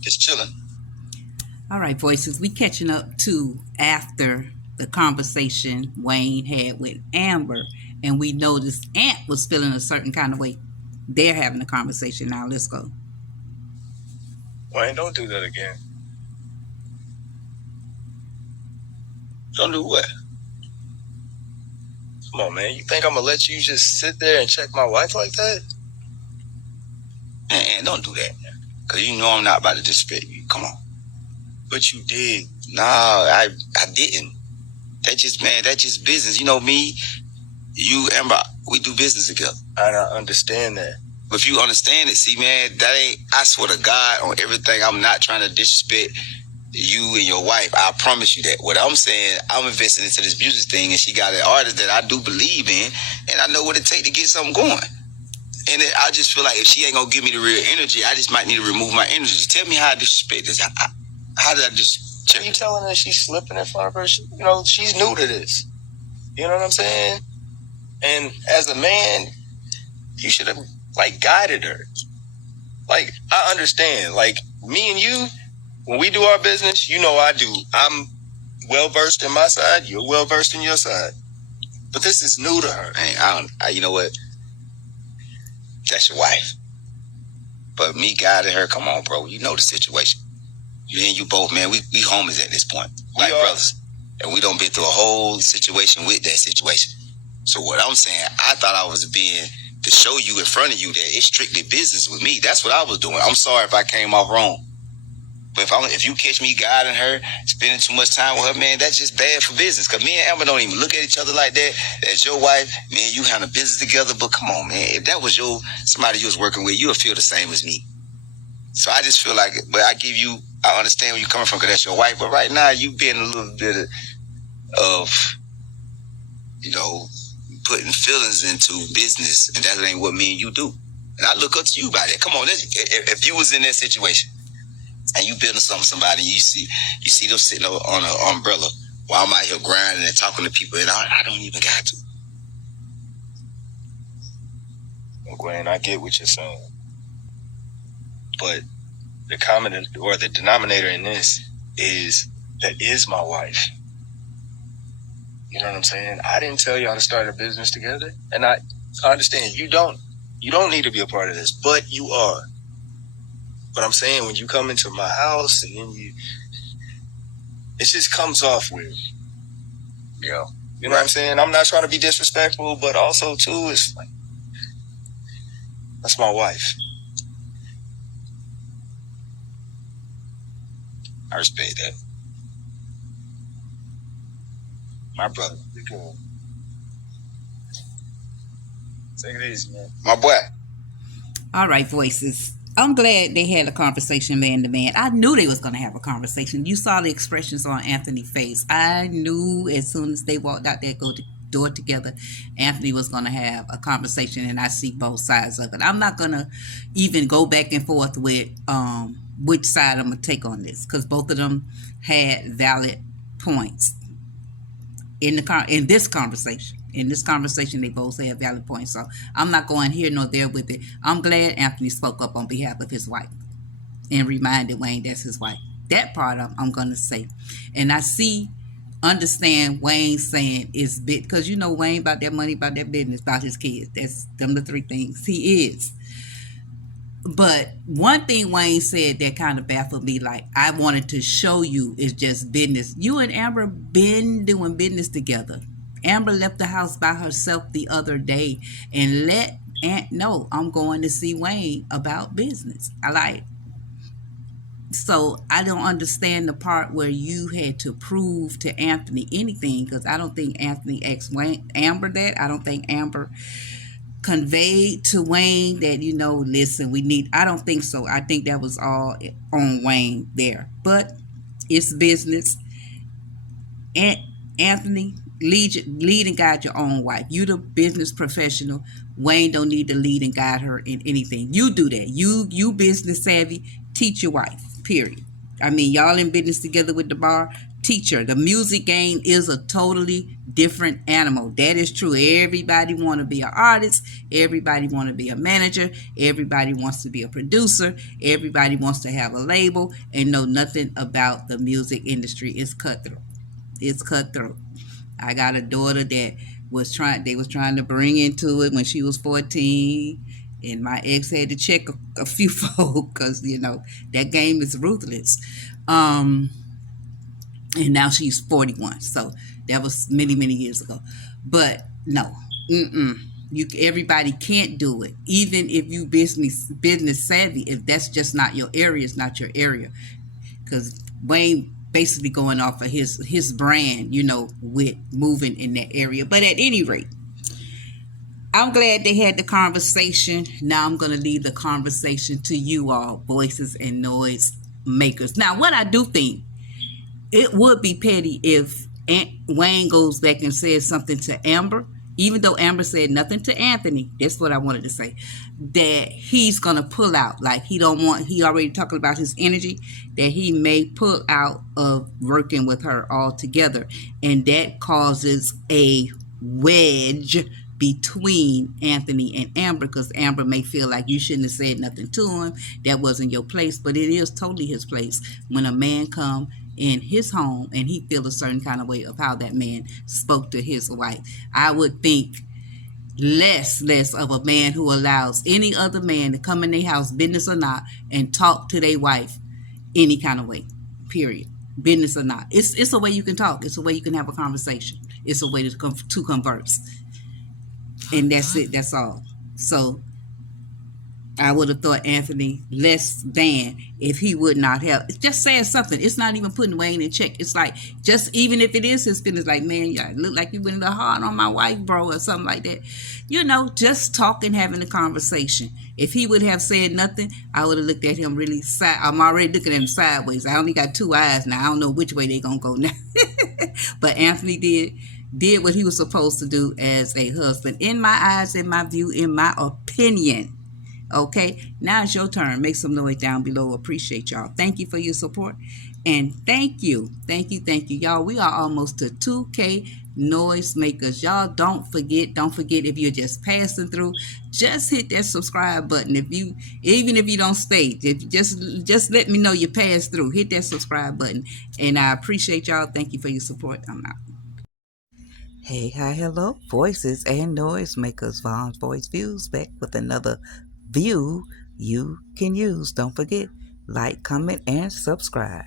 Just chilling. All right, voices. We catching up to after the conversation Wayne had with Amber, and we noticed Ant was feeling a certain kind of way. They're having a conversation now. Let's go. Wayne, don't do that again. Don't do what? Come on, man. You think I'm gonna let you just sit there and check my wife like that? And don't do that. Cause you know I'm not about to disrespect you. Come on. But you did. Nah, I didn't. That's just business. You know me, you, Amber, we do business together. I don't understand that. But if you understand it, see, man, that ain't, I swear to God on everything, I'm not trying to disrespect you and your wife. I promise you that. What I'm saying, I'm investing into this music thing, and she got an artist that I do believe in, and I know what it takes to get something going. And I just feel like if she ain't gonna give me the real energy, I just might need to remove my energy. Just tell me how I disrespect this. How did I just? Are you telling her she's slipping in front of her? She's new to this. You know what I'm saying? And as a man, you should have guided her. I understand. Me and you, when we do our business, I do. I'm well versed in my side. You're well versed in your side. But this is new to her. Man, you know what? That's your wife. But me guiding her, come on, bro. You know the situation. Me and you both, man, we homies at this point. Like brothers. And we done been through a whole situation with that situation. So what I'm saying, I thought I was being to show you in front of you that it's strictly business with me. That's what I was doing. I'm sorry if I came off wrong. But if you catch me guiding her, spending too much time with her, man, that's just bad for business. Because me and Amber don't even look at each other like that. That's your wife. Me and you handle business together. But come on, man. If that was somebody you was working with, you would feel the same as me. So I just feel like, but I understand where you're coming from because that's your wife. But right now, you being a little bit of, putting feelings into business. And that ain't what me and you do. And I look up to you by that. Come on, if you was in that situation, and you building something with somebody, you see them sitting on an umbrella while I'm out here grinding and talking to people, and I don't even got to. Well, Gwen, I get what you're saying. But the common or the denominator in this is that is my wife. You know what I'm saying? I didn't tell y'all to start a business together. And I understand you don't need to be a part of this, but you are. But I'm saying when you come into my house and then it just comes off weird. Yeah. You know what I'm saying? I'm not trying to be disrespectful, but also too, it's like, that's my wife. I respect that. My brother. Take it easy, man. My boy. All right, voices. I'm glad they had a conversation man to man. I knew they was going to have a conversation. You saw the expressions on Anthony's face. I knew as soon as they walked out that door together, Anthony was going to have a conversation, and I see both sides of it. I'm not going to even go back and forth with which side I'm going to take on this because both of them had valid points in this conversation. In this conversation, they both had valid points. So I'm not going here nor there with it. I'm glad Anthony spoke up on behalf of his wife and reminded Wayne that's his wife. That part I'm going to say. And I understand Wayne saying is bit because Wayne about that money, about that business, about his kids. That's them the three things he is. But one thing Wayne said that kind of baffled me, like I wanted to show you is just business. You and Amber been doing business together. Amber left the house by herself the other day and let Aunt know I'm going to see Wayne about business. So I don't understand the part where you had to prove to Anthony anything because I don't think Anthony asked Amber that. I don't think Amber conveyed to Wayne that, listen, I don't think so. I think that was all on Wayne there. But it's business. And Anthony, lead and guide your own wife. You the business professional. Wayne don't need to lead and guide her in anything. You do that. You business savvy. Teach your wife, period. I mean, y'all in business together with the bar. teacher. The music game is a totally different animal. That is true. Everybody want to be an artist. Everybody want to be a manager. Everybody wants to be a producer. Everybody wants to have a label and know nothing about the music industry. It's cutthroat. It's cutthroat. I got a daughter that they was trying to bring into it when she was 14. And my ex had to check a few folks because, that game is ruthless. And now she's 41. So that was many, many years ago. But no, everybody can't do it. Even if you business savvy, if that's just not your area, it's not your area. Because Wayne basically going off of his brand, with moving in that area. But at any rate, I'm glad they had the conversation. Now I'm going to leave the conversation to you all, voices and noise makers. Now, what I do think, it would be petty if Wayne goes back and says something to Amber, even though Amber said nothing to Anthony. That's what I wanted to say. That he's going to pull out. Like he already talking about his energy, that he may pull out of working with her altogether. And that causes a wedge between Anthony and Amber, because Amber may feel like you shouldn't have said nothing to him. That wasn't your place, but it is totally his place when a man come in his home and he feel a certain kind of way of how that man spoke to his wife. I would think less of a man who allows any other man to come in their house, business or not, and talk to their wife any kind of way, period, business or not. It's a way you can talk. It's a way you can have a conversation. It's a way to converse. And that's it. That's all. So I would have thought Anthony less than if he would not have just said something. It's not even putting Wayne in check. It's like, just even if it is his feelings, like, man, you look like you went a little hard on my wife, bro, or something like that. Just talking, having a conversation. If he would have said nothing, I would have looked at him really side. I'm already looking at him sideways. I only got two eyes now. I don't know which way they're going to go now. But Anthony did what he was supposed to do as a husband. In my eyes, in my view, in my opinion. Okay, now it's your turn. Make some noise down below. Appreciate y'all. Thank you for your support. And thank you. Y'all, we are almost to 2K noise makers. Y'all, don't forget if you're just passing through, just hit that subscribe button. Even if you don't stay, just let me know you passed through. Hit that subscribe button. And I appreciate y'all. Thank you for your support. I'm out. Hey, hi, hello, voices and noise makers. Vaughn's Voice Views back with another view you can use. Don't forget, like, comment, and subscribe.